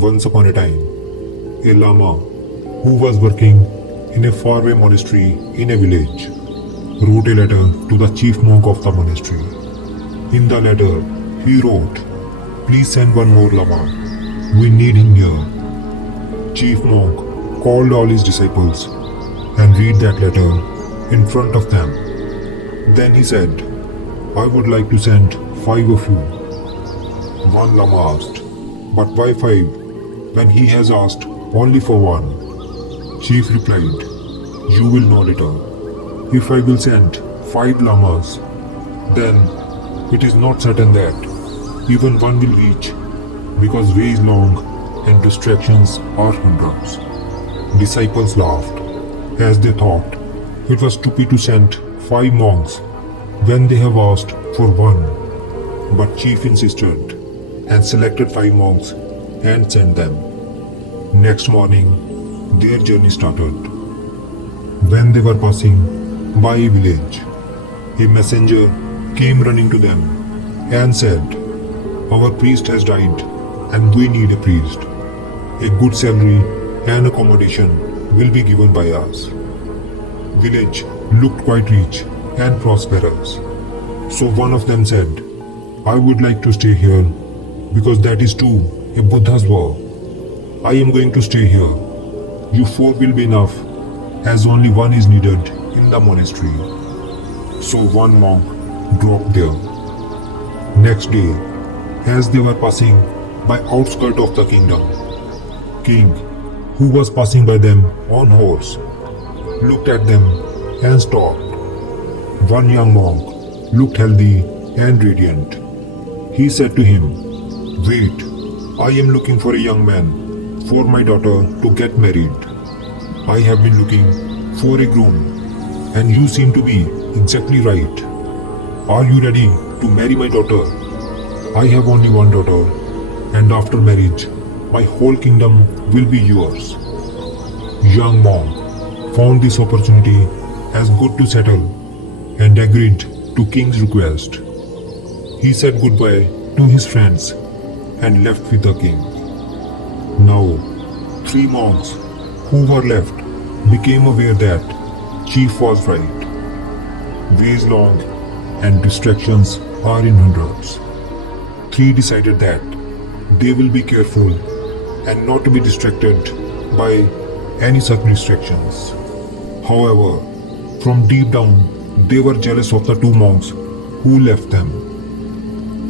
Once upon a time, a Lama who was working in a faraway monastery in a village wrote a letter to the chief monk of the monastery. In the letter, he wrote, "Please send one more Lama. We need him here." Chief monk called all his disciples and read that letter in front of them. Then he said, "I would like to send 5 of you." One Lama asked, "But why 5 when he has asked only for 1?" Chief replied, "You will know later. If I will send 5 Lamas, then it is not certain that even one will reach, because way is long and distractions are hundreds." Disciples laughed, as they thought it was stupid to send 5 monks when they have asked for 1. But Chief insisted and selected 5 monks and sent them. Next morning, their journey started. When they were passing by a village, a messenger came running to them and said, "Our priest has died and we need a priest. A good salary and accommodation will be given by us." Village looked quite rich and prosperous. So one of them said, "I would like to stay here because that is too a Buddha's vow. I am going to stay here. You 4 will be enough, as only one is needed in the monastery." So one monk dropped there. Next day, as they were passing by outskirts of the kingdom, king, who was passing by them on horse, looked at them and stopped. One young monk looked healthy and radiant. He said to him, "Wait, I am looking for a young man for my daughter to get married. I have been looking for a groom, and you seem to be exactly right. Are you ready to marry my daughter? I have only one daughter, and after marriage, my whole kingdom will be yours." Young monk found this opportunity as good to settle and agreed to king's request. He said goodbye to his friends and left with the king. Now, 3 monks who were left became aware that Chief was right. Ways long and distractions are in hundreds. 3 decided that they will be careful and not to be distracted by any such distractions. However, from deep down, they were jealous of the 2 monks who left them.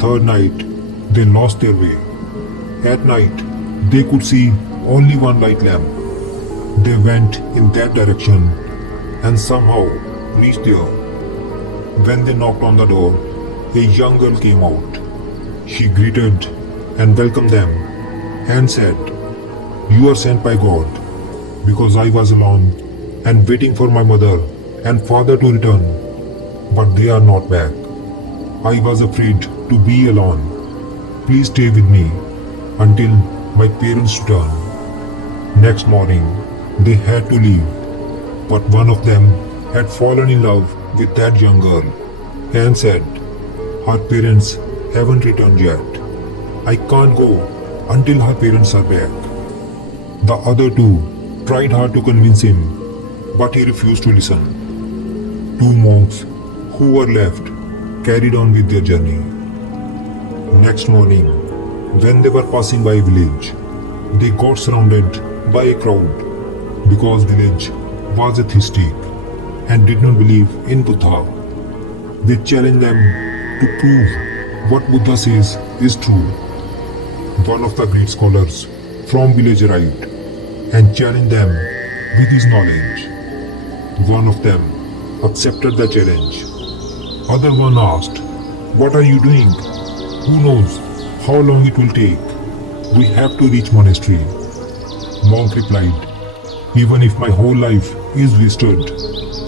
Third night, they lost their way. At night, they could see only one light lamp. They went in that direction and somehow reached there. When they knocked on the door, a young girl came out. She greeted and welcomed them and said, "You are sent by God, because I was alone and waiting for my mother and father to return, but they are not back. I was afraid to be alone. Please stay with me until my parents return." Next morning, they had to leave, but one of them had fallen in love with that young girl and said, "Her parents haven't returned yet. I can't go until her parents are back." The other 2 tried hard to convince him, but he refused to listen. 2 monks who were left carried on with their journey. Next morning, when they were passing by a village, they got surrounded by a crowd because village was atheistic and did not believe in Buddha. They challenged them to prove what Buddha says is true. One of the great scholars from village arrived and challenged them with his knowledge. One of them accepted the challenge. Other one asked, "What are you doing? Who knows how long it will take? We have to reach monastery." Monk replied, "Even if my whole life is wasted,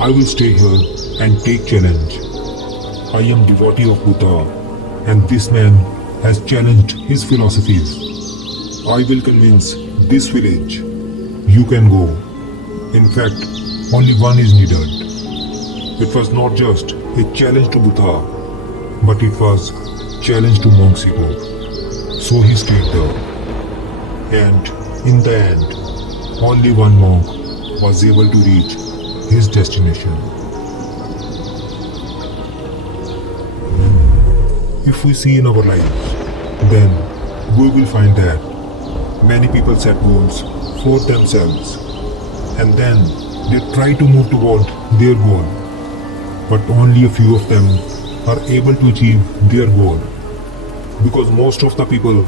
I will stay here and take challenge. I am devotee of Buddha, and this man has challenged his philosophies. I will convince this village. You can go. In fact, only one is needed." It was not just a challenge to Buddha, but it was challenge to monk's ego. So he stayed there. And in the end, only one monk was able to reach his destination. If we see in our lives, then we will find that many people set goals for themselves and then they try to move toward their goal, but only a few of them are able to achieve their goal because most of the people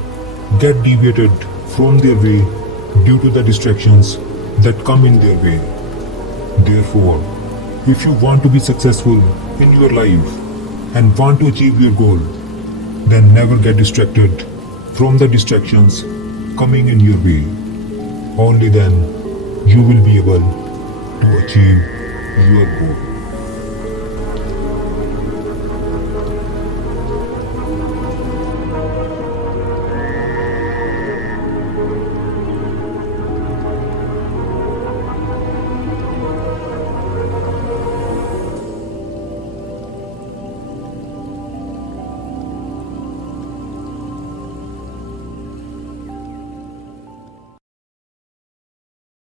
get deviated from their way due to the distractions that come in their way. Therefore, if you want to be successful in your life and want to achieve your goal, then never get distracted from the distractions coming in your way. Only then you will be able to achieve your goal.